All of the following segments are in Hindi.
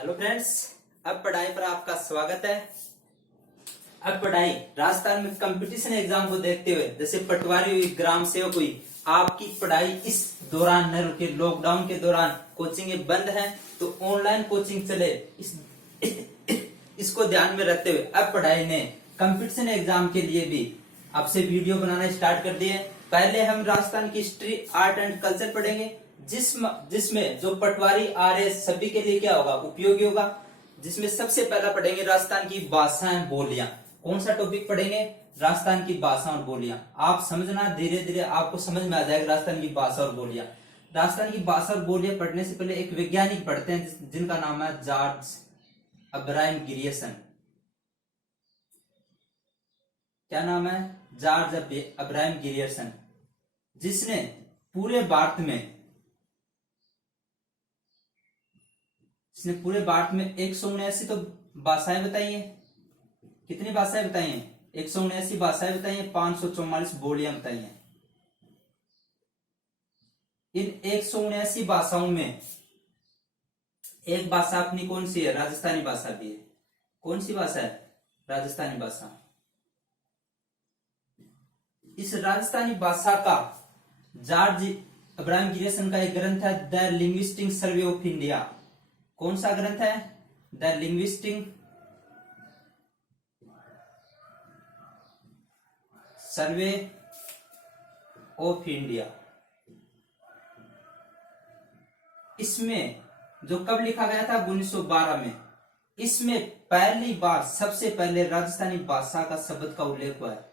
Hello friends. अब पढ़ाई पर आपका स्वागत है। अब पढ़ाई राजस्थान में कंपटीशन एग्जाम को देखते हुए, जैसे पटवारी हुई, ग्राम सेवक हुई, आपकी पढ़ाई इस दौरान न रुके। लॉकडाउन के दौरान कोचिंग बंद है तो ऑनलाइन कोचिंग चले, इसको ध्यान में रखते हुए अब पढ़ाई ने कंपटीशन एग्जाम के लिए भी आपसे वीडियो बनाना स्टार्ट कर दिए। पहले हम राजस्थान की हिस्ट्री, आर्ट एंड कल्चर पढ़ेंगे, जिसमें जो पटवारी आरएस सभी के लिए क्या होगा, उपयोगी होगा। जिसमें सबसे पहला पढ़ेंगे राजस्थान की भाषाएं, बोलियां। कौन सा टॉपिक पढ़ेंगे? राजस्थान की भाषा और बोलियां। आप समझना, धीरे धीरे आपको समझ में आ जाएगा राजस्थान की भाषा और बोलियां। राजस्थान की भाषा और बोलियां पढ़ने से पहले एक वैज्ञानिक पढ़ते हैं जिनका नाम है जॉर्ज अब्राहम गिरियर्सन। क्या नाम है? जॉर्ज अब्राहम गिरियर्सन, जिसने पूरे भारत में 179 तो भाषाएं बताई है। कितनी भाषाएं बताई हैं? 179 भाषाएं बताई हैं, 544 बोलियां बताई हैं। इन 179 भाषाओं में एक भाषा अपनी कौन सी है? राजस्थानी भाषा भी है। कौन सी भाषा है? राजस्थानी भाषा। इस राजस्थानी भाषा का जॉर्ज अब्राहम गिरियर्सन का एक ग्रंथ है the linguistic survey of India. कौन सा ग्रंथ है? The linguistic survey of India. इसमें जो कब लिखा गया था? 1912 में। इसमें पहली बार सबसे पहले राजस्थानी भाषा का शब्द का उल्लेख हुआ है।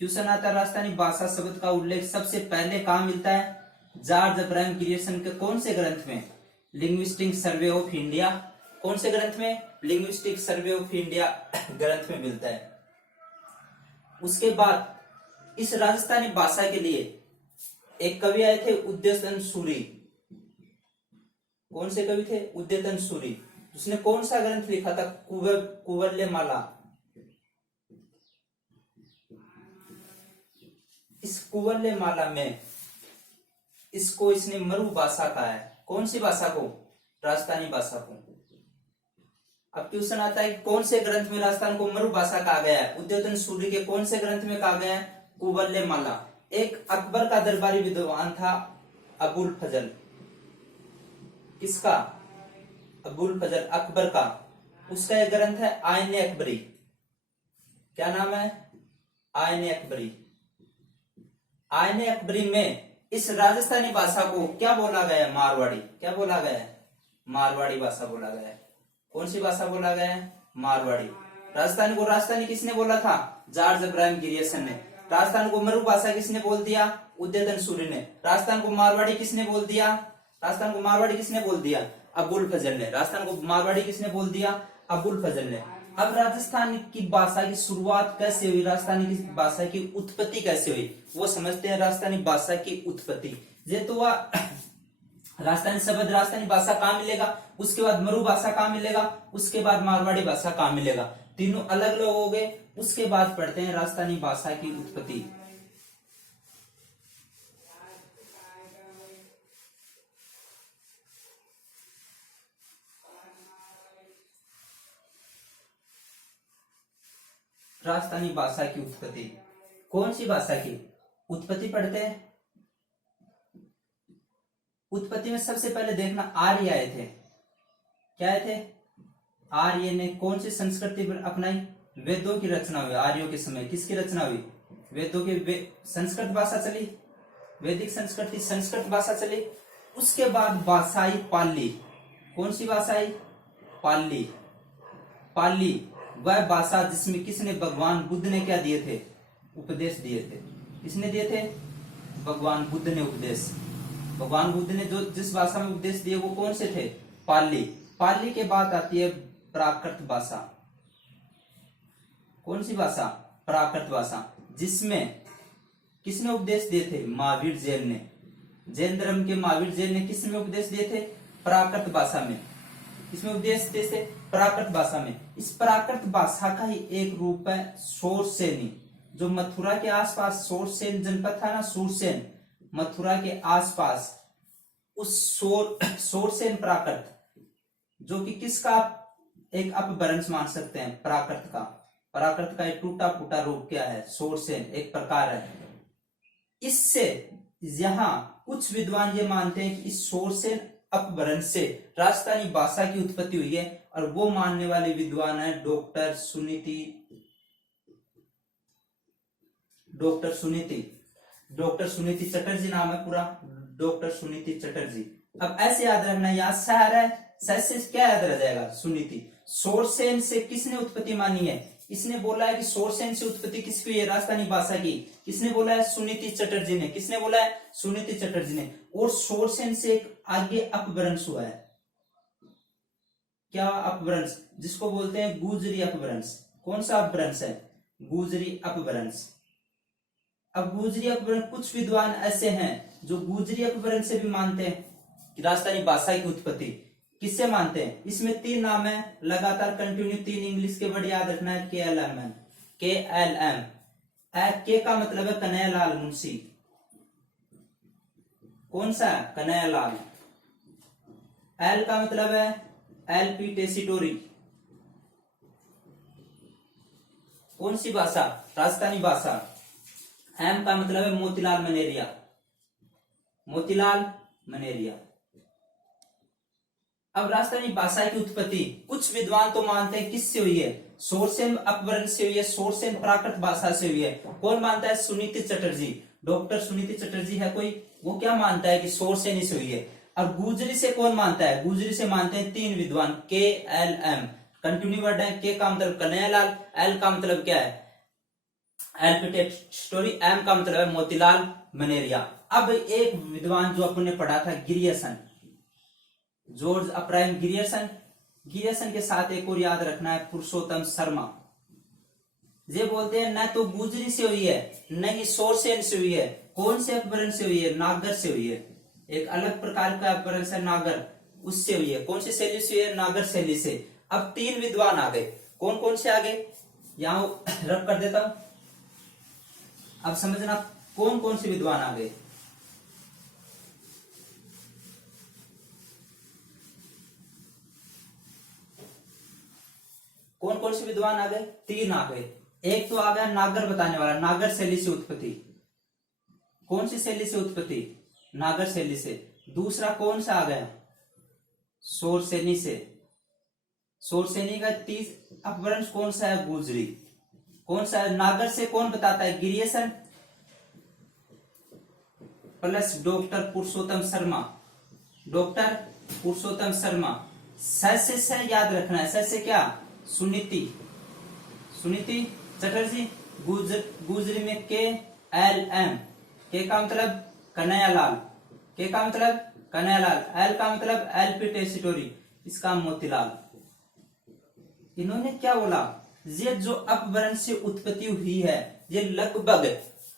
क्वेश्चन आता है, राजस्थानी भाषा शब्द का उल्लेख सबसे पहले कहां मिलता है? जॉर्ज अब्राहम गिरियर्सन के कौन से ग्रंथ में? Linguistic survey of India. कौन से ग्रंथ में? लिंग्विस्टिक सर्वे ऑफ इंडिया ग्रंथ में मिलता है। उसके बाद इस राजस्थानी भाषा के लिए एक कवि आए थे, उदयतन सूरी। कौन से कवि थे? उदयतन सूरी। उसने कौन सा ग्रंथ लिखा था? कुवलयमाला। इस कुवलयमाला में इसको इसने मरु भाषा कहा है। कौन सी भाषा को? राजस्थानी भाषा को। अब क्वेश्चन आता है कि कौन से ग्रंथ में राजस्थान को मरु भाषा कहा गया है? उदयतन सूरी के कौन से ग्रंथ में कहा गया है? कुवलयमाला। एक अकबर का दरबारी विद्वान था, अबुल फजल। किसका? अबुल फजल, अकबर का। उसका एक ग्रंथ है आईने अकबरी। क्या नाम है? आईने अकबरी। आईने अकबरी में इस राजस्थानी भाषा को क्या बोला गया है? मारवाड़ी। क्या बोला गया है? मारवाड़ी भाषा बोला गया है। कौन सी भाषा बोला गया है? मारवाड़ी। राजस्थानी को राजस्थानी किसने बोला था? जॉर्ज अब्राहम गिरियर्सन ने। राजस्थान को मरु भाषा किसने बोल दिया? उदयतन सूरी ने। राजस्थान को मारवाड़ी किसने बोल दिया? राजस्थान को मारवाड़ी किसने बोल दिया? अबुल फजल ने। राजस्थान को मारवाड़ी किसने बोल दिया? अबुल फजल ने। अब राजस्थान की भाषा की शुरुआत कैसे हुई? राजस्थानी की भाषा की उत्पत्ति कैसे हुई, वो समझते हैं। राजस्थानी भाषा की उत्पत्ति ये तो राजस्थानी शब्द, राजस्थानी भाषा कहाँ मिलेगा? उसके बाद मरु भाषा कहाँ मिलेगा? उसके बाद मारवाड़ी भाषा कहाँ मिलेगा? तीनों अलग अलग हो गए। उसके बाद पढ़ते हैं राजस्थानी भाषा की उत्पत्ति। राजस्थानी भाषा की उत्पत्ति। कौन सी भाषा की उत्पत्ति पढ़ते हैं? उत्पत्ति में सबसे पहले देखना, आर्य आए थे। क्या आए थे? आर्य ने कौन सी संस्कृति अपनाई? वेदों की रचना हुई। आर्यों के समय किसकी रचना हुई? वेदों की। संस्कृत भाषा चली, वैदिक संस्कृति, संस्कृत भाषा चली। उसके बाद भाषा आई पाली। कौन सी भाषा आई? पाली। पाली वह भाषा जिसमें किसने? भगवान बुद्ध ने क्या दिए थे? उपदेश दिए थे। किसने दिए थे? भगवान बुद्ध ने उपदेश। भगवान बुद्ध ने जो जिस भाषा में उपदेश दिए वो कौन से थे? पाली। पाली के बाद आती है प्राकृत भाषा। कौन सी भाषा? प्राकृत भाषा, जिसमें किसने उपदेश दिए थे? महावीर जैन ने। जैन धर्म के महावीर जैन ने किसमें उपदेश दिए थे? प्राकृत भाषा में। इसमें उपदेश दिए थे प्राकृत भाषा में। इस प्राकृत भाषा का ही एक रूप है शूरसेनी। जो मथुरा के आसपास शूरसेन जनपद था ना, शूरसेन, मथुरा के आसपास, उस शूरसेन प्राकृत जो कि किसका एक अपभ्रंश मान सकते हैं, प्राकृत का। प्राकृत का एक टूटा फूटा रूप क्या है, शोरसेन एक प्रकार है। इससे यहां कुछ विद्वान ये मानते हैं कि इस शोरसेन अपभ्रंश से राजस्थानी भाषा की उत्पत्ति हुई है, और वो मानने वाले विद्वान है डॉक्टर सुनीति चटर्जी नाम है पूरा, डॉक्टर सुनीति चटर्जी। अब ऐसे याद रखना, यहाँ शहर है, शहर से क्या याद रह जाएगा, सुनीति। शोरसेन से किसने उत्पत्ति मानी है, इसने बोला है कि शोरसेन से उत्पत्ति किसकी हुई है, राजस्थानी भाषा की। किसने बोला है, सुनीति चटर्जी ने। किसने बोला है, सुनीति चटर्जी ने। और शोरसेन से एक आगे अपभ्रंश हुआ है, क्या अपभ्रंश, जिसको बोलते हैं गुजरी अपभ्रंश। कौन सा अपभ्रंश है, गुजरी अपभ्रंश। अब गुजरी अपभ्रंश, कुछ विद्वान ऐसे हैं जो गुजरी अपभ्रंश से भी मानते हैं कि राजस्थानी भाषा की उत्पत्ति। किससे मानते हैं, इसमें 3 नाम है, लगातार कंटिन्यू 3 इंग्लिश के वर्ड याद रखना है, KLM। के का मतलब है कन्हैयालाल मुंशी। कौन सा, कन्हैयालाल। एल का मतलब है LP टेसीटोरी। कौन सी भाषा, राजस्थानी भाषा। एम का मतलब है मोतीलाल मनेरिया। मोतीलाल मनेरिया। अब राजस्थानी भाषा की उत्पत्ति कुछ विद्वान तो मानते हैं किससे हुई है, शोरसेन अपभ्रंश से हुई है, शोरसेन प्राकृत भाषा से हुई है। कौन मानता है, सुनीति चटर्जी। डॉक्टर सुनीति चटर्जी है कोई, वो क्या मानता है कि शोरसेन से हुई है। और गुजरी से कौन मानता है, गुजरी से मानते हैं 3 विद्वान, KLM। कंटिन्यू वर्ड है, के का मतलब कन्हैयालाल, एल का मतलब क्या है, LP स्टोरी, एम का मतलब है मोतीलाल मनेरिया। अब एक विद्वान जो अपन ने पढ़ा था, गिरियर्सन, जॉर्ज अप्राइम गिरियर्सन के साथ एक और याद रखना है, पुरुषोत्तम शर्मा। ये बोलते हैं न तो गुजरी से हुई है, न ही शोरसेन से हुई है। कौन से अपभ्रंश से हुई है, नागर से हुई है। एक अलग प्रकार का अपभ्रंश है नागर, उससे हुई है। कौन सी शैली से हुई है, नागर शैली से। अब 3 विद्वान आ गए, कौन कौन से आ गए, यहां रख कर देता हूं। अब समझना कौन कौन से विद्वान आ गए। कौन कौन से विद्वान आ गए, 3 आ गए। एक तो आ गया नागर बताने वाला, नागर शैली से उत्पत्ति। कौन सी शैली से उत्पत्ति, नागर शैली से। दूसरा कौन सा आ गया, शोरसेनी से। शोरसेनी का 30 अपभ्रंश कौन सा है, गुजरी। कौन सा है, नागर से कौन बताता है, Grierson plus doctor Purushottam Sharma. Doctor Purushottam Sharma. से याद रखना है, से क्या, सुनीति चटर्जी। गुजरी में KLM। के का मतलब कन्हैयालाल, एल का मतलब LP टेसीटोरी, इसका मोतीलाल। इन्होंने क्या बोला, ये जो अपभ्रंश से उत्पत्ति हुई है, ये लगभग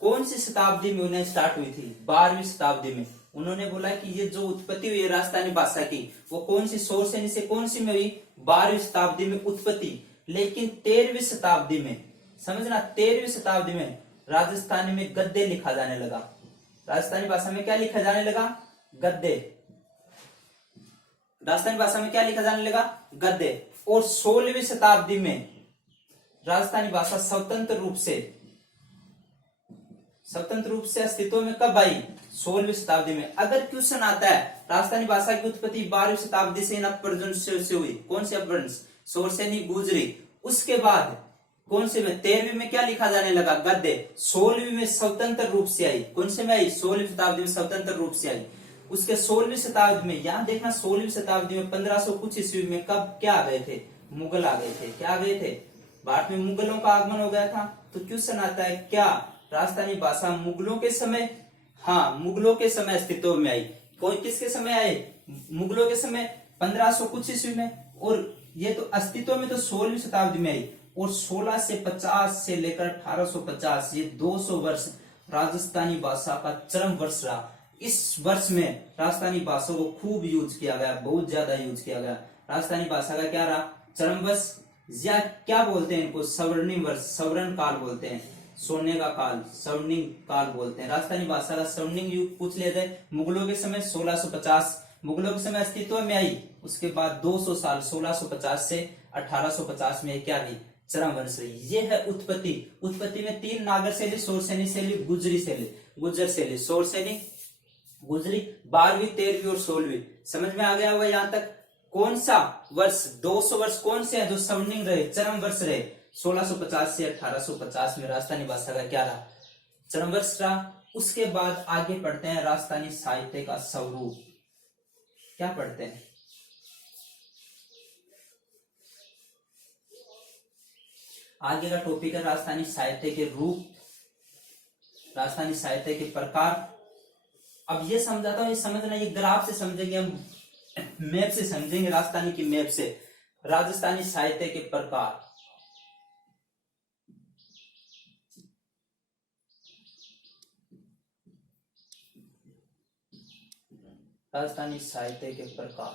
कौन सी शताब्दी में उन्हें स्टार्ट हुई थी, 12वीं शताब्दी में। उन्होंने बोला कि ये जो उत्पत्ति हुई है राजस्थानी भाषा की, वो कौन सी शोरसेनी से कौन सी में हुई, 12वीं शताब्दी में उत्पत्ति। लेकिन 13वीं शताब्दी में, समझना 13वीं शताब्दी में राजस्थानी में गद्दे लिखा जाने लगा। राजस्थानी भाषा में क्या लिखा जाने लगा, गद्दे। राजस्थानी भाषा में क्या लिखा जाने लगा, गद्दे। और 16वीं शताब्दी में राजस्थानी भाषा स्वतंत्र रूप से अस्तित्व में कब आई, 16वीं शताब्दी में। अगर क्वेश्चन आता है राजस्थानी भाषा की उत्पत्ति 12वीं शताब्दी से इन अपभ्रंश से हुई, कौन से अपभ्रंश, शोरसेनी गुजरी। उसके बाद कौन से में, 13वीं में क्या लिखा जाने लगा, गद्दे। 16वीं में स्वतंत्र रूप से आई, कौन से में आई, 16वीं शताब्दी में स्वतंत्र रूप से आई। उसके 16वीं शताब्दी में, यहां देखना 16वीं शताब्दी में 1500 कुछ ईस्वी में कब क्या आ गए थे, मुगल आ गए थे। क्या आ गए थे, भारत में मुगलों का आगमन हो गया था। तो क्वेश्चन आता है, क्या राजस्थानी भाषा मुगलों के समय, हाँ मुगलों के समय अस्तित्व में आई। कोई किसके समय आए, मुगलों के समय 1500 कुछ ईस्वी में। और ये तो अस्तित्व में तो 16वीं शताब्दी में आई। और 1650 से लेकर 1850, ये 200 वर्ष राजस्थानी भाषा का चरम वर्ष रहा। इस वर्ष में राजस्थानी भाषा को खूब यूज किया गया, बहुत ज्यादा यूज किया गया। राजस्थानी भाषा का क्या रहा, चरम वर्ष, या क्या बोलते हैं इनको, स्वर्णिम वर्ष, स्वर्ण काल बोलते हैं, सोने का काल, स्वर्णिम काल बोलते हैं। राजस्थानी भाषा का स्वर्णिम युग पूछ लिया जाए, मुगलों के समय 1650 मुगलों के समय अस्तित्व में आई, उसके बाद 200 साल 1650 से 1850 में क्या रही, चरम वंश रही। ये है उत्पत्ति। उत्पत्ति में 3 नागर शैली, शोरसेनी शैली, गुजरी शैली, गुजर शैली, शोरसेनी, गुजरी, 12वीं 13वीं और 16वीं। समझ में आ गया होगा यहाँ तक। कौन सा वर्ष, 200 वर्ष कौन से है जो स्वर्णिम रहे, चरम वर्ष रहे, 1650 से 1850 में राजस्थानी भाषा का क्या रहा, चरम वर्ष रहा। उसके बाद आगे पढ़ते हैं राजस्थानी साहित्य का स्वरूप। क्या पढ़ते हैं, आगे का टॉपिक है राजस्थानी साहित्य के रूप, राजस्थानी साहित्य के प्रकार। अब ये समझाता हूं, ये समझना, ये ग्राफ से समझेंगे हम, मैप से समझेंगे, राजस्थानी की मैप से। राजस्थानी साहित्य के प्रकार, राजस्थानी साहित्य के प्रकार।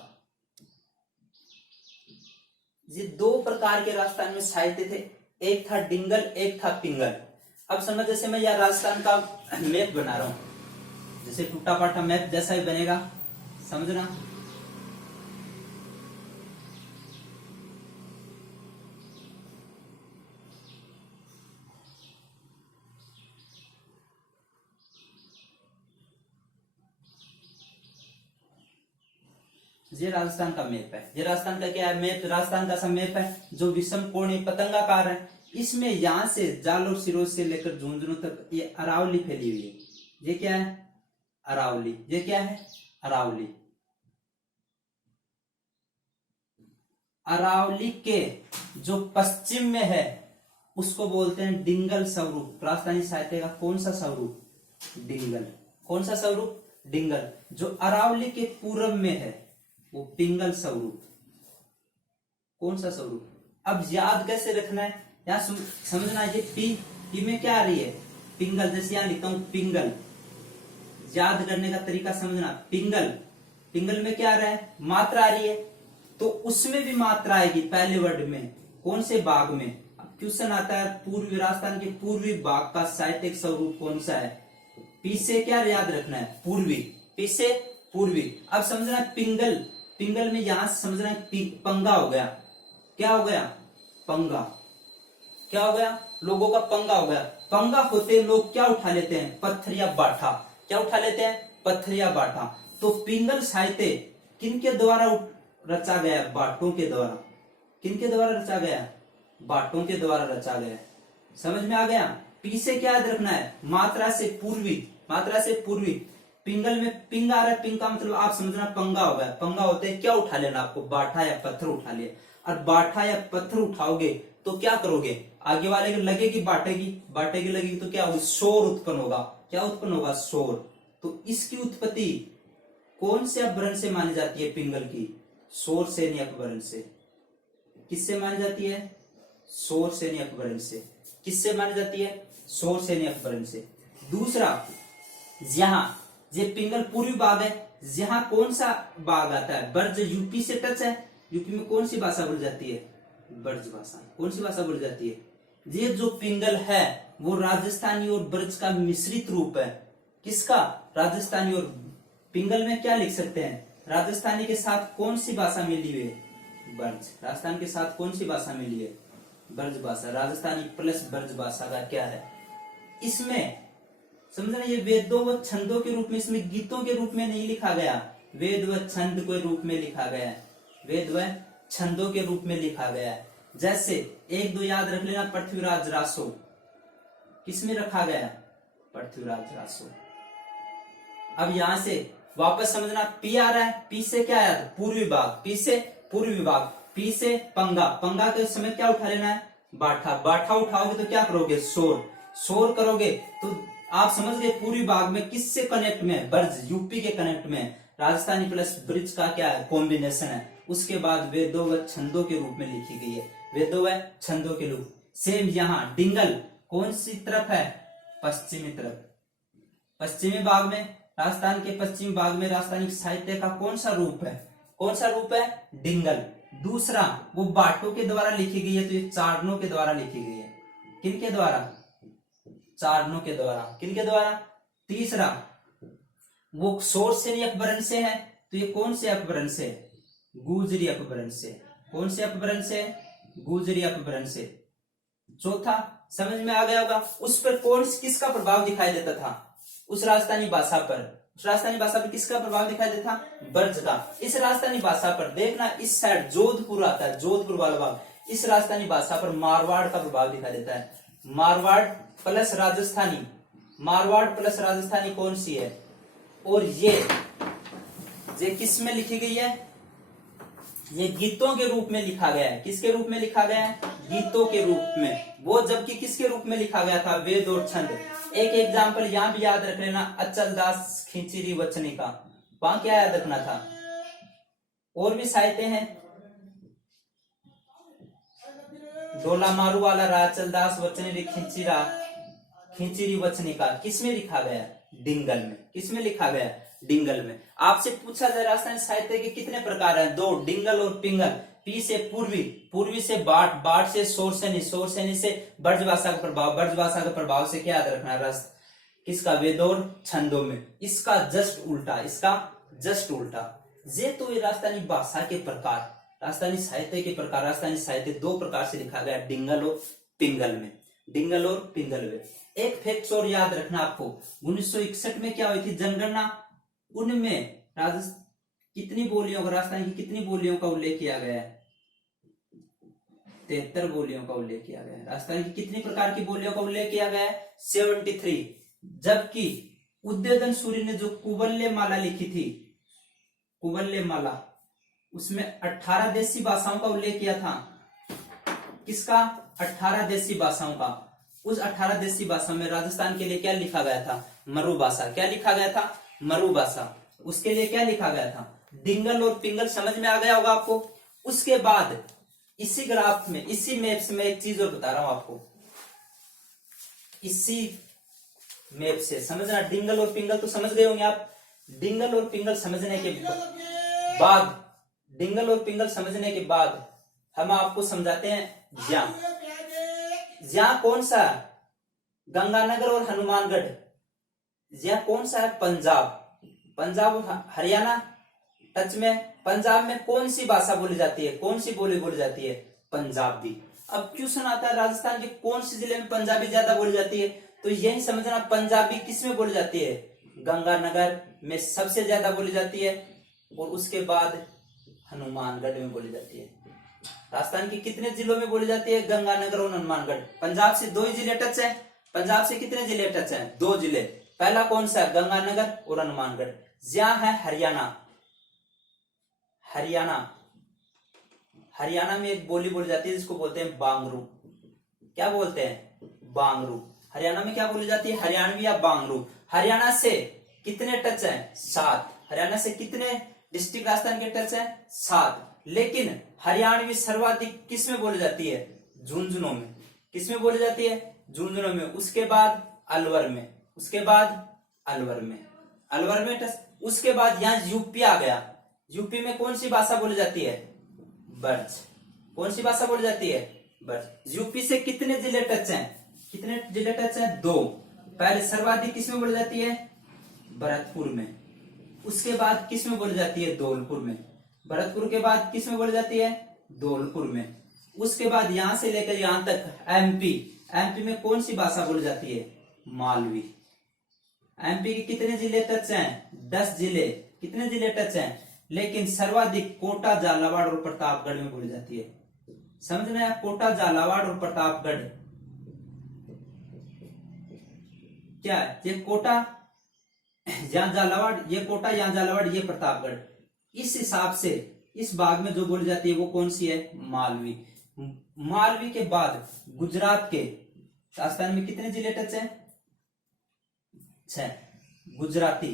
ये 2 प्रकार के राजस्थान में साहित्य थे, एक था डिंगल, एक था पिंगल। अब समझ, जैसे मैं यह राजस्थान का मैप बना रहा हूं, जैसे टूटा पाटा मैप जैसा ही बनेगा, समझना। ये राजस्थान का मैप है। ये राजस्थान का क्या है, मैप, राजस्थान का सा मैप है जो विषम कोणीय पतंगाकार है। इसमें यहां से जालोर सिरोज से लेकर झुंझुनू तक ये अरावली फैली हुई है। ये क्या है, अरावली। ये क्या है, अरावली। अरावली के जो पश्चिम में है उसको बोलते हैं डिंगल स्वरूप। राजस्थानी साहित्य का कौन सा स्वरूप, डिंगल। कौन सा स्वरूप, डिंगल। जो अरावली के पूर्व में है वो पिंगल स्वरूप। कौन सा स्वरूप। अब याद कैसे रखना है, यहां समझना, ये पी में क्या आ रही है, पिंगल। जैसे यहां लिखता हूं पिंगल, याद करने का तरीका समझना। पिंगल, पिंगल में क्या आ रहा है, मात्रा आ रही है, तो उसमें भी मात्रा आएगी पहले वर्ड में। कौन से भाग में, अब क्वेश्चन आता है, पूर्वी, राजस्थान के पूर्वी भाग का साहित्यिक स्वरूप कौन सा है। पी से क्या याद रखना है, पूर्वी। पी से पूर्वी। अब समझना पिंगल, पिंगल में यहां से समझना है पंगा हो गया। क्या हो गया, पंगा। क्या हो गया, लोगों का पंगा हो गया। पंगा होते लोग क्या उठा लेते हैं, पत्थर या बाठा। क्या उठा लेते हैं, पत्थर या बाठा। तो पिंगल साहित्य किनके द्वारा रचा गया, बाटों के द्वारा। किनके द्वारा रचा गया, बाटों के द्वारा रचा गया। समझ में आ गया। पी से क्या याद रखना है, मात्रा से पूर्वी, मात्रा से पूर्वी। पिंगल में पिंग आ रहा है, पिंग का मतलब आप समझना पंगा हो गया। पंगा होते हैं क्या उठा लेना, आपको बाठा या पत्थर उठा लिया। और बाठा या पत्थर उठाओगे तो क्या करोगे, आगे वाले की लगेगी, बाटेगी, बाटेगी लगेगी तो क्या होगा, शोर उत्पन्न होगा। क्या उत्पन्न होगा, शोर। तो इसकी उत्पत्ति कौन से अपभ्रंश से मानी जाती है, पिंगल की, शोर सेनी अपभ्रंश से। किससे मानी जाती है, शोर सेनी अपभ्रंश से। किससे मानी जाती है, शोर सेनी अपभ्रंश से। दूसरा, यहां ये पिंगल पूर्वी भाग है, यहां कौन सा भाग आता है, ब्रज। यूपी से टच है, यूपी में कौन सी भाषा बोली जाती है, ब्रज भाषा। कौन सी भाषा बोली जाती है, ये जो पिंगल है वो राजस्थानी और ब्रज का मिश्रित रूप है। किसका, राजस्थानी और। पिंगल में क्या लिख सकते हैं, राजस्थानी के साथ कौन सी भाषा मिली हुई है, ब्रज। राजस्थान के साथ कौन सी भाषा मिली है, ब्रज भाषा। राजस्थानी प्लस ब्रज भाषा का क्या है, इसमें समझना, ये वेदों व छंदों के रूप में, इसमें गीतों के रूप में नहीं लिखा गया, वेद व छंद के रूप में लिखा गया है। वेद व छंदों के रूप में लिखा गया है। जैसे 1 2 याद रख लेना, पृथ्वीराज रासो किसमें रखा गया, पृथ्वीराज रासो। अब यहां से वापस समझना, पी आ रहा है, पी से क्या आया, पूर्वी भाग। पी से पूर्वी भाग, पी से पंगा, पंगा के समय क्या उठा लेना है, बाठा। बाठा उठाओगे तो क्या करोगे, शोर। शोर करोगे तो आप समझ गए पूर्वी भाग में किससे कनेक्ट में, ब्रज, यूपी के कनेक्ट में। राजस्थानी प्लस ब्रज का क्या है, कॉम्बिनेशन है। उसके बाद वेदों व छंदों के रूप में लिखी गई है, वेदों व छंदों के रूप। सेम यहाँ डिंगल कौन सी तरफ है, पश्चिमी तरफ। पश्चिमी भाग में, राजस्थान के पश्चिमी भाग में राजस्थानी साहित्य का कौन सा रूप है, कौन सा रूप है, डिंगल। दूसरा, वो बाटों के द्वारा लिखी गई है, तो ये चारणों के द्वारा लिखी गई है। किनके द्वारा, चारणों के द्वारा। किनके द्वारा। तीसरा, वो शोर सेनी अपभ्रंश से है, तो ये कौन से अपभ्रंश है? गुजरी अपभ्रंश है। कौन से अपभ्रंश है? गुजरी अपभ्रंश है। चौथा समझ में आ गया होगा, उस पर किसका प्रभाव दिखाई देता था? उस राजस्थानी भाषा पर, उस राजस्थानी भाषा पर किसका प्रभाव दिखाई देता? ब्रज का। इस राजस्थानी भाषा पर देखना, इस साइड जोधपुर आता है, जोधपुर वाला भाग, इस राजस्थानी भाषा पर मारवाड़ का प्रभाव दिखाई देता है। मारवाड़ प्लस राजस्थानी, मारवाड़ प्लस राजस्थानी कौन सी है? और ये किस में लिखी गई है? ये गीतों के रूप में लिखा गया है। किसके रूप में लिखा गया है? गीतों के रूप में। वो जबकि किसके रूप में लिखा गया था? वेद और छंद। एक एग्जाम्पल यहां भी याद रख लेना, अचल दास खिंचीरी वचनी का, वहां क्या याद रखना था? और भी साहित्य हैं, डोला मारू वाला रा, अचल दास वचनी खिंचीरा, खिंचीरी वचनी का किसमें लिखा गया? डिंगल में। किसमें लिखा गया? डिंगल में। आपसे पूछा जाए राजस्थानी साहित्य के कितने प्रकार हैं? दो, डिंगल और पिंगल। पी से पूर्वी, पूर्वी से बाट, बाट से शोरसेनी, शोरसेनी से ब्रज भाषा का प्रभाव, ब्रज भाषा के प्रभाव से क्या याद रखना? रस किसका? वेद और छंदों में। इसका जस्ट उल्टा, इसका जस्ट उल्टा। ये तो ये राजस्थानी भाषा के प्रकार, राजस्थानी साहित्य के प्रकार। राजस्थानी साहित्य दो प्रकार से लिखा गया, डिंगल और पिंगल में, डिंगल और पिंगल में। एक फैक्ट और याद रखना आपको, 1961 में क्या हुई थी जनगणना, उनमें कितनी बोलियों का, राजस्थान की कितनी बोलियों का उल्लेख किया गया है? 73 बोलियों का उल्लेख किया गया है। राजस्थान की कितनी प्रकार की बोलियों का उल्लेख किया गया है? 73। जबकि उद्योधन सूरी ने जो कुवल्य माला लिखी थी, कुवल्य माला, उसमें 18 देशी भाषाओं का उल्लेख किया था। किसका? 18 देशी भाषाओं का। उस 18 देशी भाषा में राजस्थान के लिए क्या लिखा गया था? मरु भाषा। क्या लिखा गया था? मरु भाषा। उसके लिए क्या लिखा गया था? डिंगल और पिंगल। समझ में आ गया होगा आपको। उसके बाद इसी ग्राफ में, इसी मैप्स में एक चीज और बता रहा हूं आपको, इसी मैप से समझना। डिंगल और पिंगल तो समझ गए होंगे आप। डिंगल और पिंगल समझने के बाद, डिंगल और पिंगल समझने के बाद हम आपको समझाते हैं ज्या। ज्या कौन सा? गंगानगर और हनुमानगढ़। ज्या कौन सा है? पंजाब। पंजाब और हरियाणा टच में। पंजाब में कौन सी भाषा बोली जाती है? कौन सी बोली बोली जाती है? पंजाबी। अब क्वेश्चन आता है राजस्थान के कौन से जिले में पंजाबी ज्यादा बोली जाती है? तो यही समझना, पंजाबी किस में बोली जाती है? गंगानगर में सबसे ज्यादा बोली जाती है, और उसके बाद हनुमानगढ़ में बोली जाती है। राजस्थान के कितने जिलों में बोली जाती है? गंगानगर और हनुमानगढ़। पंजाब से 2 ही जिले टच है। पंजाब से कितने जिले टच है? 2 जिले। पहला कौन सा है? गंगानगर और हनुमानगढ़। ज्या है हरियाणा। हरियाणा, हरियाणा में एक बोली बोली जाती है जिसको बोलते हैं बांगरू। क्या बोलते हैं? बांगरू। हरियाणा में क्या बोली जाती है? हरियाणवी या बांगरू। हरियाणा से कितने टच है? 7। हरियाणा से कितने डिस्ट्रिक्ट राजस्थान के टच है? 7। लेकिन हरियाणवी सर्वाधिक किस में बोली जाती है? झुंझुनू में। किस में बोली जाती है? झुंझुनू में। उसके बाद अलवर में। उसके बाद अलवर में, अलवर में टच। उसके बाद यहाँ यूपी आ गया। यूपी में कौन सी भाषा बोली जाती है? ब्रज। कौन सी भाषा बोली जाती है? ब्रज। यूपी से कितने जिले टच हैं? कितने जिले टच हैं? 2। पहले सर्वाधिक किस में बोली जाती है? भरतपुर में। उसके बाद किस में बोली जाती है? धौलपुर में। भरतपुर के बाद किस में बोली जाती है? धौलपुर में। उसके बाद यहां से लेकर यहां तक एमपी। एमपी में कौन सी भाषा बोली जाती है? मालवी। एमपी के कितने जिले टच हैं? 10 जिले। कितने जिले टच हैं? लेकिन सर्वाधिक कोटा, झालावाड़ और प्रतापगढ़ में बोली जाती है। समझना है, कोटा, झालावाड़ और प्रतापगढ़। क्या है? ये कोटा, यहाँ झालावाड़, ये कोटा, यहाँ झालावाड़, ये प्रतापगढ़। इस हिसाब से इस भाग में जो बोली जाती है वो कौन सी है? मालवी। मालवी के बाद गुजरात के राजस्थान में कितने जिले टच हैं? 6। गुजराती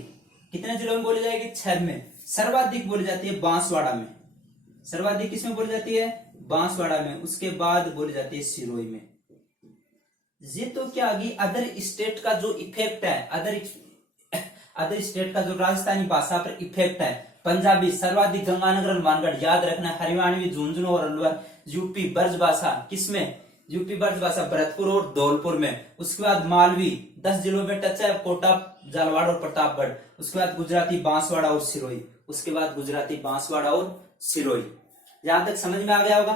कितने जिलों में बोली जाएगी? 6 में। सर्वाधिक बोली जाती है बांसवाड़ा में। सर्वाधिक किसमें बोली जाती है? बांसवाड़ा में। उसके बाद बोली जाती है सिरोही में। ये तो क्या आ गई अदर स्टेट का जो इफेक्ट है, अदर स्टेट का जो राजस्थानी भाषा पर इफेक्ट है। पंजाबी सर्वाधिक गंगानगर हनुमानगढ़ याद रखना। हरियाणवी झुंझुनू और अलवर। यूपी ब्रज भाषा किसमें? यूपी ब्रज भाषा भरतपुर और धौलपुर में। उसके बाद मालवी 10 जिलों में टच है, कोटा, झालावाड़ और प्रतापगढ़। उसके बाद गुजराती बांसवाड़ा और सिरोही। उसके बाद गुजराती बांसवाड़ा और सिरोही। यहां तक समझ में आ गया होगा।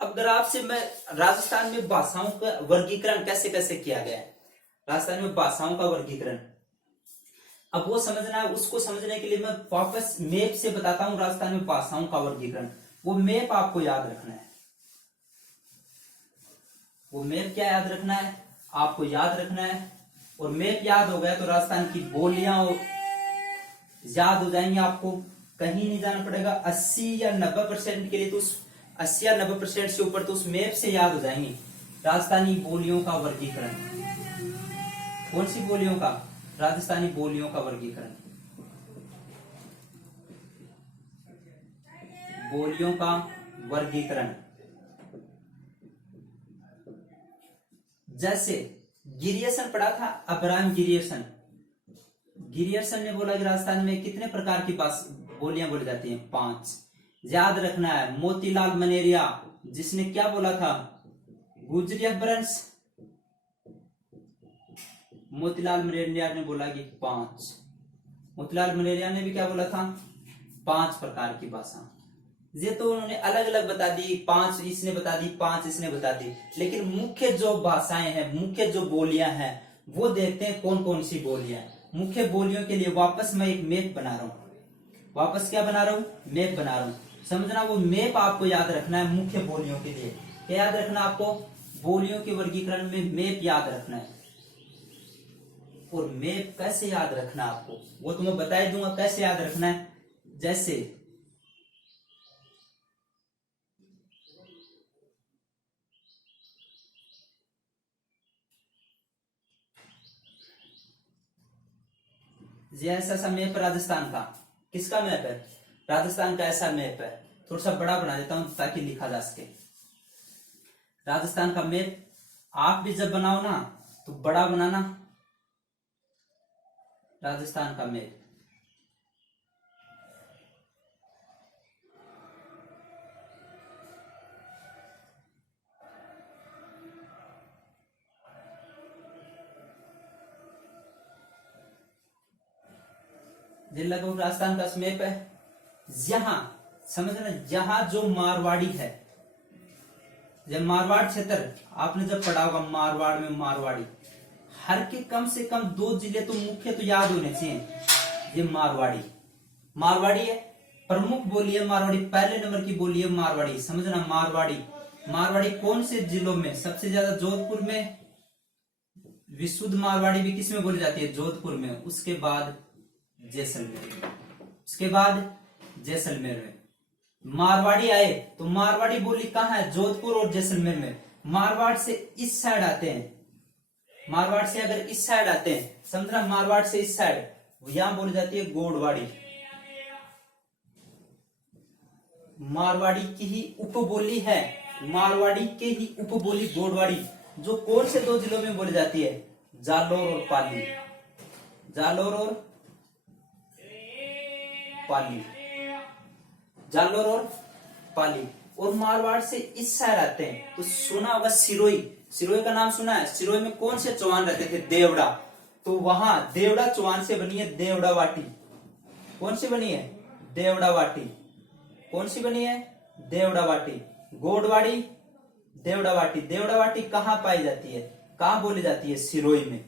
अब अगर आपसे मैं राजस्थान में भाषाओं का वर्गीकरण कैसे कैसे किया गया है, राजस्थान में भाषाओं का वर्गीकरण, अब वो समझना है। उसको समझने के लिए मैं वापस मैप से बताता हूं राजस्थान में भाषाओं का वर्गीकरण। वो मैप आपको याद रखना है। वो मैप क्या याद रखना है, आपको याद रखना है। और मैप याद हो गया तो राजस्थान की बोलियां याद हो जाएंगी आपको, कहीं नहीं जाना पड़ेगा। 80 या 90% के लिए तो 80 या 90% से ऊपर तो उस मैप से याद हो जाएंगी। राजस्थानी बोलियों का वर्गीकरण, कौन सी बोलियों का, राजस्थानी बोलियों का वर्गीकरण, बोलियों का वर्गीकरण। जैसे गिरियसन पढ़ा था, अब्राहम गिरियसन। गिरियसन ने बोला कि राजस्थान में कितने प्रकार की बोलियां बोली जाती हैं, 5। याद रखना है। मोतीलाल मनेरिया, जिसने क्या बोला था, गुजरी अपभ्रंश। मोतीलाल मनेरिया ने बोला कि 5। मोतीलाल मनेरिया ने भी क्या बोला था, 5 प्रकार की भाषा। ये तो उन्होंने अलग अलग बता दी, 5 इसने बता दी, 5 इसने बता दी। लेकिन मुख्य जो भाषाएं हैं, मुख्य जो बोलियां हैं, वो देखते हैं कौन कौन सी बोलियां। मुख्य बोलियों के लिए वापस मैं एक मैप बना रहा हूं। वापस क्या बना रहा हूं, मैप बना रहा हूं। समझना, वो मैप आपको याद रखना है मुख्य बोलियों के लिए। क्या याद रखना आपको, बोलियों के वर्गीकरण में मैप याद रखना है। और मैप कैसे याद रखना आपको, वो तो मैं बता ही दूंगा कैसे याद रखना है। जैसे ये ऐसा मैप राजस्थान का, किसका मैप है, राजस्थान का ऐसा मैप है। थोड़ा सा बड़ा बना देता हूं ताकि लिखा जा सके। राजस्थान का मैप आप भी जब बनाओ ना तो बड़ा बनाना, राजस्थान का मैप। ये लगभग राजस्थान का मैप है। यहां समझना, यहां जो मारवाड़ी है, जब मारवाड़ क्षेत्र आपने जब पढ़ा होगा, मारवाड़ में मारवाड़ी, हर के कम से कम 2 जिले तो मुख्य तो याद होने चाहिए। ये मारवाड़ी, मारवाड़ी है, प्रमुख बोली है मारवाड़ी, पहले नंबर की बोली है मारवाड़ी। समझना, मारवाड़ी, मारवाड़ी कौन से जिलों में सबसे ज्यादा, जोधपुर में। विशुद्ध मारवाड़ी भी किस में बोली जाती है, जोधपुर में। उसके बाद जैसलमेर, उसके बाद जैसलमेर में मारवाड़ी आए तो मारवाड़ी बोली कहाँ है, जोधपुर और जैसलमेर में। मारवाड़ से इस साइड आते हैं, मारवाड़ से अगर इस साइड आते हैं, समझना, मारवाड़ से इस साइड यहां बोली जाती है गोडवाड़ी। मारवाड़ी की ही उपबोली है, मारवाड़ी के ही उपबोली गोडवाड़ी, जो कौन से 2 जिलों में बोली जाती है, जालोर और पाली। जालोर और पाली, जालोर और पाली। और मारवाड़ से इस साइड आते हैं तो सुना होगा सिरोही, सिरोही का नाम सुना है। सिरोही में कौन से चौहान रहते थे, देवड़ा। तो वहां देवड़ा चौहान से बनी है देवड़ा वाटी। कौन सी बनी है, देवड़ा वाटी। कौन सी बनी है, देवड़ा वाटी। गोडवाड़ी, देवड़ा वाटी। देवड़ा वाटी कहाँ पाई जाती है, कहाँ बोली जाती है, सिरोही में।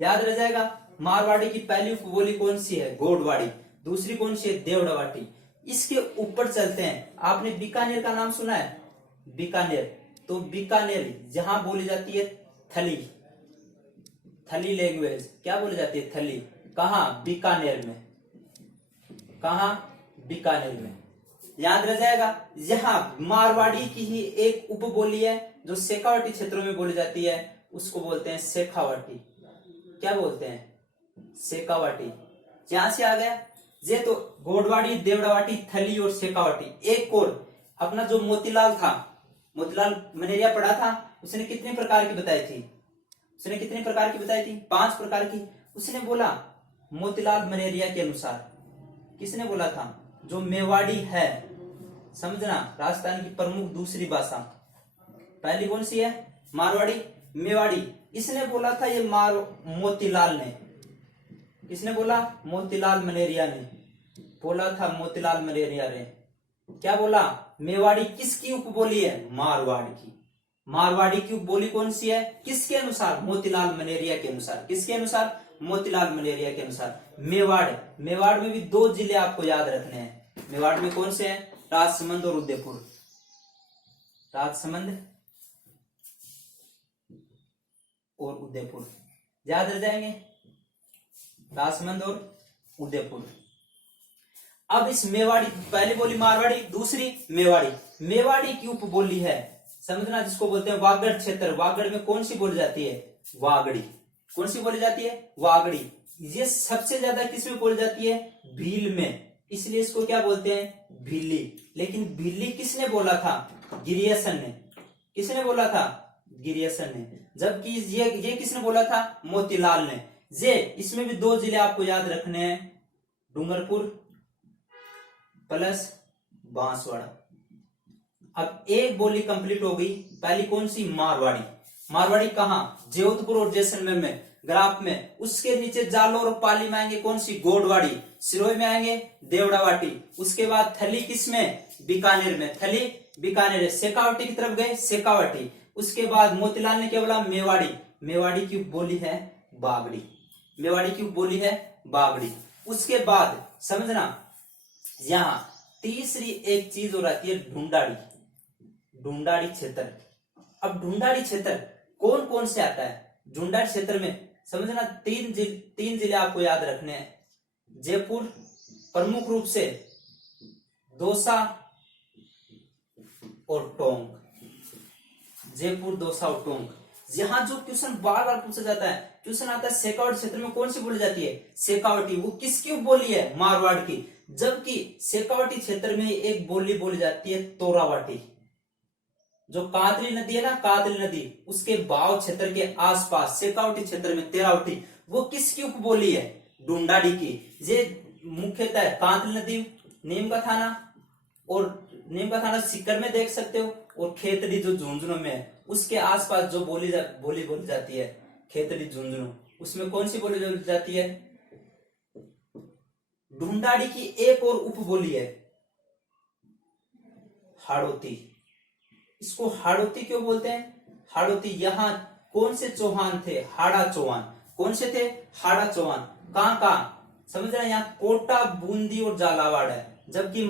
याद रह जाएगा। मारवाड़ी की पहली उपबोली कौन सी है, गोडवाड़ी। दूसरी कौन सी है, देवड़ा वाटी। इसके ऊपर चलते हैं, आपने बीकानेर का नाम सुना है, बीकानेर। तो बीकानेर जहां बोली जाती है थली, थली लैंग्वेज, क्या बोली जाती है, थली। कहा, बीकानेर में। कहा, बीकानेर में। याद रह जाएगा। यहाँ मारवाड़ी की ही एक उपबोली है जो शेखावाटी क्षेत्रों में बोली जाती है, उसको बोलते हैं शेखावाटी। क्या बोलते हैं, शेखावाटी। यहां से आ गया ये तो गोडवाड़ी, देवड़ावाटी, थली और शेखावाटी। एक और अपना जो मोतीलाल था, मोतीलाल मनेरिया पढ़ा था, उसने कितने प्रकार की बताई थी, उसने कितने प्रकार की बताई थी, 5 प्रकार की। उसने बोला मोतीलाल मनेरिया के अनुसार, किसने बोला था, जो मेवाड़ी है, समझना, राजस्थान की प्रमुख दूसरी भाषा। पहली कौन सी है, मारवाड़ी, मेवाड़ी। इसने बोला था ये मोतीलाल ने, किसने बोला, मोतीलाल मनेरिया ने। बोला था मोतीलाल मलेरिया ने, क्या बोला? मेवाड़ी किसकी उपबोली है? मारवाड़ की। मारवाड़ी की उपबोली कौन सी है? किसके अनुसार? मोतीलाल मलेरिया के अनुसार। किसके अनुसार? मोतीलाल मलेरिया के अनुसार। मेवाड़, मेवाड़ में भी 2 जिले आपको याद रखने हैं। मेवाड़ में कौन से हैं? राजसमंद और उदयपुर। राजसमंद और उदयपुर याद रह जाएंगे, राजसमंद और उदयपुर। अब इस मेवाड़ी, पहली बोली मारवाड़ी, दूसरी मेवाड़ी। मेवाड़ी की उपबोली है, समझना, जिसको बोलते हैं वागड़ क्षेत्र। वागड़ में कौन सी बोली जाती है? वागड़ी। कौन सी बोली जाती है? वागड़ी। ये सबसे ज्यादा किसमें बोली जाती है? भील में, इसलिए इसको क्या बोलते हैं? भीली। लेकिन भीली किसने बोला था? गिरियसन ने। किसने बोला था? गिरियसन ने। जबकि ये किसने बोला था? मोतीलाल ने। ये इसमें भी 2 जिले आपको याद रखने हैं, डूंगरपुर प्लस बांसवाड़ा। अब एक बोली कंप्लीट हो गई, पहली कौन सी? मारवाड़ी। मारवाड़ी कहां? जोधपुर और जैसलमेर में, ग्राफ में। उसके नीचे जालोर और पाली में आएंगे कौन सी? गोडवाड़ी। सिरोही में आएंगे देवड़ावाटी। उसके बाद थली किसमें? बीकानेर में। थली बीकानेर। शेखावटी की तरफ गए, शेखावटी। उसके बाद मोतीलाल ने क्या बोला? मेवाड़ी। मेवाड़ी की बोली है बागड़ी। मेवाड़ी की बोली है बागड़ी। उसके बाद समझना, यहां तीसरी एक चीज और आती है, ढूंढाड़ी। ढूंढाड़ी क्षेत्र। अब ढूंढाड़ी क्षेत्र कौन कौन से आता है? ढूंढाड़ी क्षेत्र में समझना, 3 जिले आपको याद रखने हैं। जयपुर प्रमुख रूप से, दौसा और टोंक। जयपुर, दौसा और टोंक। यहां जो क्वेश्चन बार बार पूछा जाता है, क्वेश्चन आता है शेखावटी क्षेत्र में कौन सी बोली जाती है? शेखावटी। वो किसकी बोली है? मारवाड़ की। जबकि शेखावटी क्षेत्र में एक बोली बोली जाती है तोरावाटी। जो कातली नदी है ना, कातली नदी, उसके भाव क्षेत्र के आसपास शेखावटी क्षेत्र में तेरावटी, वो किसकी उपबोली है? ढूंढाड़ी की। ये मुख्यतः कातली नदी, नीम का थाना, और नीम का थाना सीकर में देख सकते हो, और खेतड़ी जो झुंझुनू में है, उसके आसपास जो बोली जाती है, खेतड़ी झुंझुनू, उसमें कौन सी बोली जाती है? ढूंढाड़ी की एक और उपबोली है हाड़ौती। इसको हाड़ौती क्यों बोलते हैं? हाड़ौती। यहाँ कौन से चौहान थे? हाड़ा चौहान। कौन से थे? हाड़ा चौहान। कहां कहां? समझ रहे हैं? यहाँ कोटा, बूंदी और झालावाड़ है। जबकि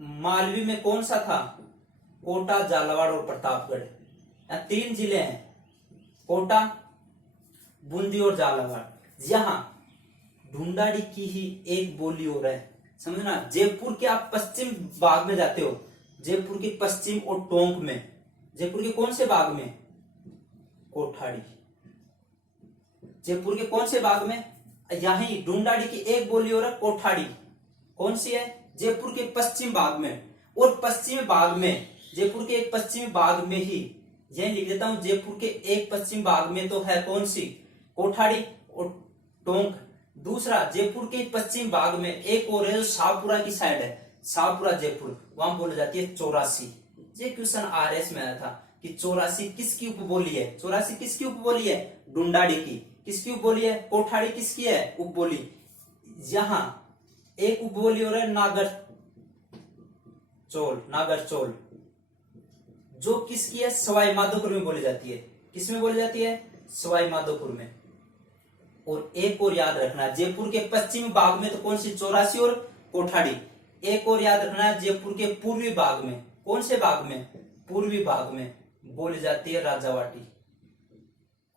मालवी में कौन सा था? कोटा, झालावाड़ और प्रतापगढ़। यहाँ 3 जिले हैं, कोटा, बूंदी और झालावाड़। यहाँ ढूंढाड़ी की ही एक बोली हो रहा है, समझना। जयपुर के आप पश्चिम भाग में जाते हो, जयपुर के पश्चिम और टोंक में, जयपुर के कौन से भाग में? कोठाड़ी। जयपुर के कौन से भाग में? यही ढूंढाड़ी की एक बोली हो रहा है कोठाड़ी। कौन सी है? जयपुर के पश्चिम भाग में। और पश्चिम भाग में, जयपुर के एक पश्चिमी भाग में ही, यही लिख देता हूं, जयपुर के एक पश्चिम भाग में तो है कौन सी? कोठाड़ी और टोंक। दूसरा, जयपुर के पश्चिम भाग में एक और है जो शाहपुरा की साइड है, शाहपुरा जयपुर, वहां बोली जाती है चौरासी। ये क्वेश्चन आरएस में आया था कि चौरासी किसकी उपबोली है? चौरासी किसकी उपबोली है? ढूंढाड़ी की। किसकी उपबोली है? कोठाड़ी किसकी है उपबोली? यहां एक उपबोली हो रहा है नागर चोल, जो किसकी है? सवाई माधोपुर में बोली जाती है। किसमें बोली जाती है? सवाई माधोपुर में। और एक और याद रखना, जयपुर के पश्चिमी भाग में तो कौन सी? चौरासी और कोठाड़ी। एक और याद रखना, जयपुर के पूर्वी भाग में, कौन से भाग में? पूर्वी भाग में बोली जाती है राजावाटी।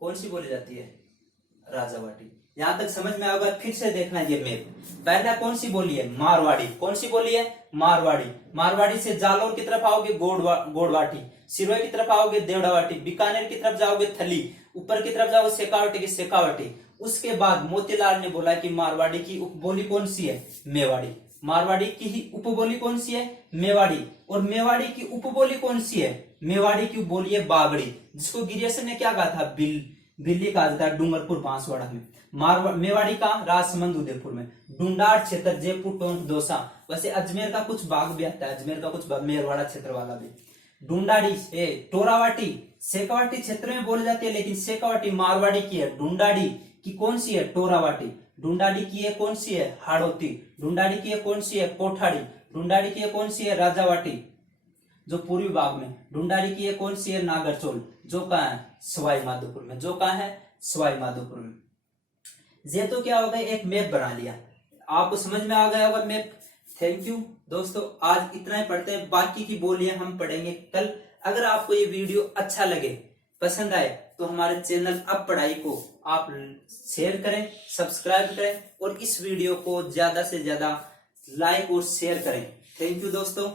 कौन सी बोली जाती है? राजावाटी। यहां तक समझ में आएगा। फिर से देखना ये मैप। पहला कौन सी बोली है? मारवाड़ी। कौन सी बोली है? मारवाड़ी। मारवाड़ी से जालौर की तरफ आओगे गोडवाटी, सिरोही की तरफ आओगे देवड़ावाटी, बीकानेर की तरफ जाओगे थली, ऊपर की तरफ जाओगे शेखावटी की शेखावटी। उसके बाद मोतीलाल ने बोला कि मारवाड़ी की उपबोली कौन सी है? मेवाड़ी। मारवाड़ी की ही उपबोली कौन सी है? मेवाड़ी। और मेवाड़ी की उपबोली कौन सी है? मेवाड़ी की उपबोली है बागड़ी, जिसको गिरियसन ने क्या कहा था? बिल्ली कहा जाता है डूंगरपुर बांसवाड़ा में। मेवाड़ी का राजसमंद उदयपुर में। ढूंढाड़ क्षेत्र जयपुर, टोंक, दौसा। वैसे अजमेर का कुछ भाग भी आता है, अजमेर का कुछ मेरवाड़ा क्षेत्र वाला भी। ढूंढाड़ी, टोरावाटी शेखावाटी क्षेत्र में बोली जाती है, लेकिन शेखावाटी मारवाड़ी की है। ढूंढाड़ी की कौन सी है? टोरावाटी। ढूंढाड़ी की ये कौन सी है? हाड़ौती। ढूंढाड़ी की ये कौन सी है? कोठाड़ी। ढूंढाड़ी की ये कौन सी है? राजावाटी, जो पूर्वी भाग में। ढूंढाड़ी की ये कौन सी है? नागरचोल, जो कहाँ है? सवाई माधोपुर में। जो कहाँ है? सवाई माधोपुर में। ये तो क्या हो गया, एक मैप बना लिया। आपको समझ में आ गया होगा मैप। थैंक यू दोस्तों, आज इतना ही पढ़ते हैं, बाकी की बोलियां हम पढ़ेंगे कल। अगर आपको ये वीडियो अच्छा लगे, पसंद आए, तो हमारे चैनल अब पढ़ाई को आप शेयर करें, सब्सक्राइब करें और इस वीडियो को ज्यादा से ज्यादा लाइक और शेयर करें। थैंक यू दोस्तों।